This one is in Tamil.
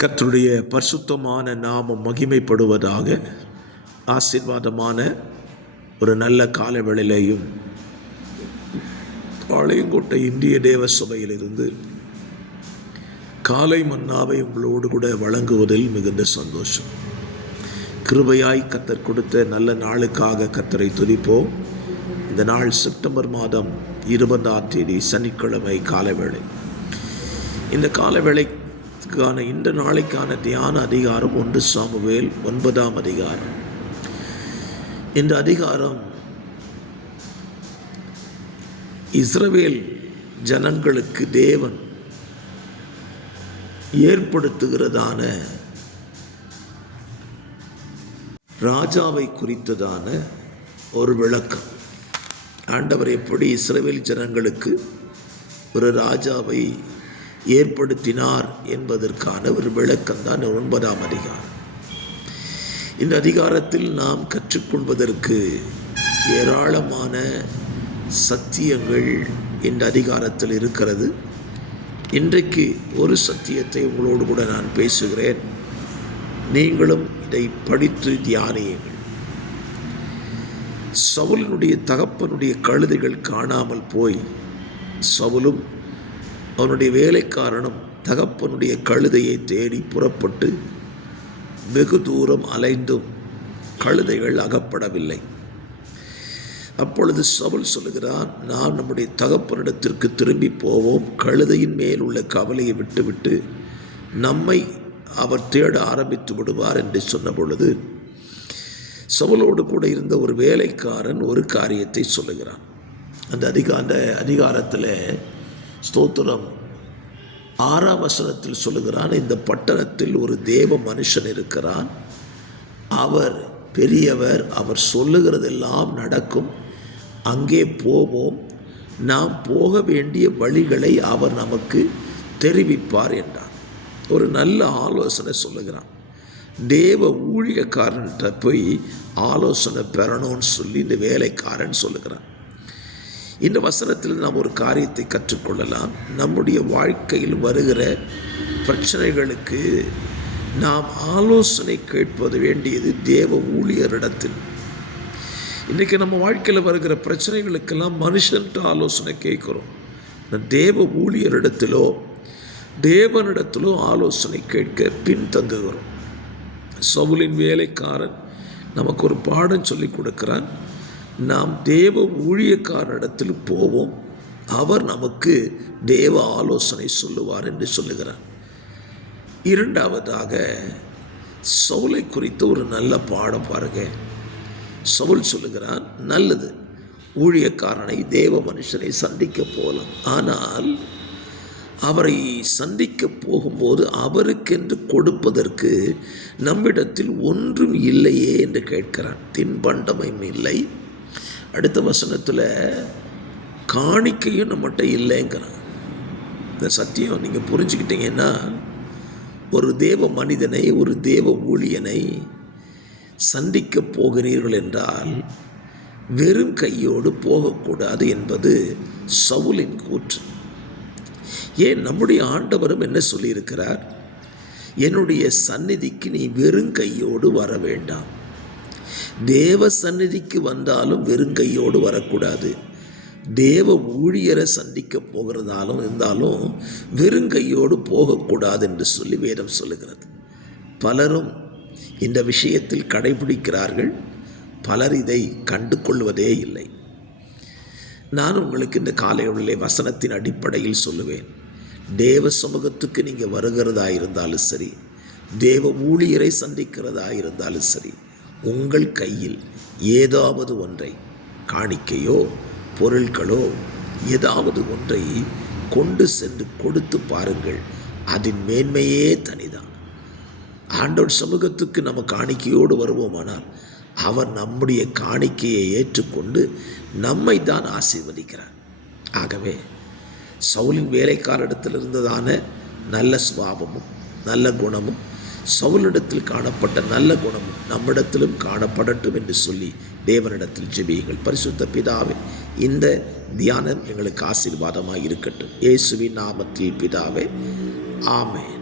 கர்த்தருடைய பரிசுத்தமான நாமம் மகிமைப்படுவதாக. ஆசீர்வாதமான ஒரு நல்ல கால வேளையிலேயும் பாளையங்கோட்டை இந்திய தேவ சபையிலிருந்து காலை மன்னாவை உங்களோடு கூட வழங்குவதில் மிகுந்த சந்தோஷம். கிருபையாய் கர்த்தர் கொடுத்த நல்ல நாளுக்காக கர்த்தரை துதிப்போம். இந்த நாள் செப்டம்பர் மாதம் 20ஆம் தேதி சனிக்கிழமை காலவேளை. இந்த காலவேளைக்கான இந்த நாளைக்கான தியான அதிகாரம் 1 சாமுவேல் 9ஆம் அதிகாரம். இந்த அதிகாரம் இஸ்ரவேல் ஜனங்களுக்கு தேவன் ஏற்படுத்துகிறதான ராஜாவை குறித்ததான ஒரு விளக்கம். ஆண்டவர் எப்படி இஸ்ரவேல் ஜனங்களுக்கு ஒரு ராஜாவை ஏற்படுத்தினார் என்பதற்கான ஒரு விளக்கம்தான் 9ஆம் அதிகாரம். இந்த அதிகாரத்தில் நாம் கற்றுக்கொள்வதற்கு ஏராளமான சத்தியங்கள் இந்த அதிகாரத்தில் இருக்கிறது. இன்றைக்கு ஒரு சத்தியத்தை உங்களோடு கூட நான் பேசுகிறேன். நீங்களும் இதை படித்து தியானியுங்கள். சவுலினுடைய தகப்பனுடைய கழுதைகள் காணாமல் போய் சவுலும் அவனுடைய வேலைக்காரனும் தகப்பனுடைய கழுதையை தேடி புறப்பட்டு வெகு தூரம் அலைந்தும் கழுதைகள் அகப்படவில்லை. அப்பொழுது சவுல் சொல்லுகிறான், நாம் நம்முடைய தகப்பனிடத்திற்கு திரும்பி போவோம், கழுதையின் மேல் உள்ள கவலையை விட்டுவிட்டு நம்மை அவர் தேட ஆரம்பித்து விடுவார் என்று சொன்ன பொழுது சவுலோடு கூட இருந்த ஒரு வேலைக்காரன் ஒரு காரியத்தை சொல்லுகிறான். அந்த அதிகாரத்தில் ஸ்தோத்திரம் 6ஆம் வசனத்தில் சொல்லுகிறான், இந்த பட்டணத்தில் ஒரு தேவ மனுஷன் இருக்கிறான், அவர் பெரியவர், அவர் சொல்லுகிறதெல்லாம் நடக்கும், அங்கே போவோம், நாம் போக வேண்டிய வழிகளை அவர் நமக்கு தெரிவிப்பார் என்றார். ஒரு நல்ல ஆலோசனை சொல்லுகிறான். தேவ ஊழியக்காரன்கிட்ட போய் ஆலோசனை பெறணும்னு சொல்லி இந்த வேலைக்காரன் சொல்லுகிறான். இந்த வசனத்தில் நாம் ஒரு காரியத்தை கற்றுக்கொள்ளலாம். நம்முடைய வாழ்க்கையில் வருகிற பிரச்சனைகளுக்கு நாம் ஆலோசனை கேட்பது வேண்டியது தேவ ஊழியரிடத்தில். இன்றைக்கி நம்ம வாழ்க்கையில் வருகிற பிரச்சனைகளுக்கெல்லாம் மனுஷன்ட்டு ஆலோசனை கேட்குறோம். தேவ ஊழியரிடத்திலோ தேவனிடத்திலோ ஆலோசனை கேட்க பின்தங்குகிறோம். சவுலின் வேலைக்காரன் நமக்கு ஒரு பாடம் சொல்லி கொடுக்கிறான். நாம் தேவ ஊழியக்காரனிடத்தில் போவோம், அவர் நமக்கு தேவ ஆலோசனை சொல்லுவார் என்று சொல்லுகிறார். இரண்டாவதாக சவுலை குறித்த ஒரு நல்ல பாடம் பாருங்க. சவுல் சொல்லுகிறான், நல்லது, ஊழியக்காரனை தேவ மனுஷனை சந்திக்க போகலாம், ஆனால் அவரை சந்திக்க போகும்போது அவருக்கென்று கொடுப்பதற்கு நம்மிடத்தில் ஒன்றும் இல்லையே என்று கேட்கிறான். தின்பண்டமும் இல்லை, அடுத்த வசனத்தில் காணிக்கையும் நம்மகிட்ட இல்லைங்கிறான். இந்த சத்தியம் நீங்கள் புரிஞ்சுக்கிட்டீங்கன்னா, ஒரு தேவ மனிதனை, ஒரு தேவ ஊழியனை சந்திக்க போகிறீர்கள் என்றால் வெறும் கையோடு போகக்கூடாது என்பது சவுலின் கூற்று. ஏன் நம்முடைய ஆண்டவரும் என்ன சொல்லியிருக்கிறார்? என்னுடைய சந்நிதிக்கு நீ வெறும் கையோடு வர வேண்டாம். தேவ சந்நிதிக்கு வந்தாலும் வெறுங்கையோடு வரக்கூடாது. தேவ ஊழியரை சந்திக்க போகிறதாலும் இருந்தாலும் வெறுங்கையோடு போகக்கூடாது என்று சொல்லி வேதம் சொல்லுகிறது. பலரும் இந்த விஷயத்தில் கடைபிடிக்கிறார்கள், பலர் இதை கண்டு கொள்வதே இல்லை. நான் உங்களுக்கு இந்த காலையிலே வசனத்தின் அடிப்படையில் சொல்லுவேன். தேவ சமூகத்துக்கு நீங்கள் வருகிறதா இருந்தாலும் சரி, தேவ ஊழியரை சந்திக்கிறதா இருந்தாலும் சரி, உங்கள் கையில் ஏதாவது ஒன்றை, காணிக்கையோ பொருட்களோ ஏதாவது ஒன்றை கொண்டு சென்று கொடுத்து பாருங்கள். அதன் மேன்மையே தனிதான். ஆண்டவர் சமூகத்துக்கு நம்ம காணிக்கையோடு வருவோமானால் அவர் நம்முடைய காணிக்கையை ஏற்றுக்கொண்டு நம்மை தான் ஆசீர்வதிக்கிறார். ஆகவே சவுலின் வேலைக்காரிடத்தில் இருந்ததான நல்ல சுபாவமும் நல்ல குணமும், சவுலிடத்தில் காணப்பட்ட நல்ல குணமும் நம்மிடத்திலும் காணப்படட்டும் என்று சொல்லி தேவனிடத்தில் ஜெபியுங்கள். பரிசுத்த பிதாவே, இந்த தியானம் எங்களுக்கு ஆசீர்வாதமாக இருக்கட்டும். இயேசுவின் நாமத்தில் பிதாவே, ஆமென்.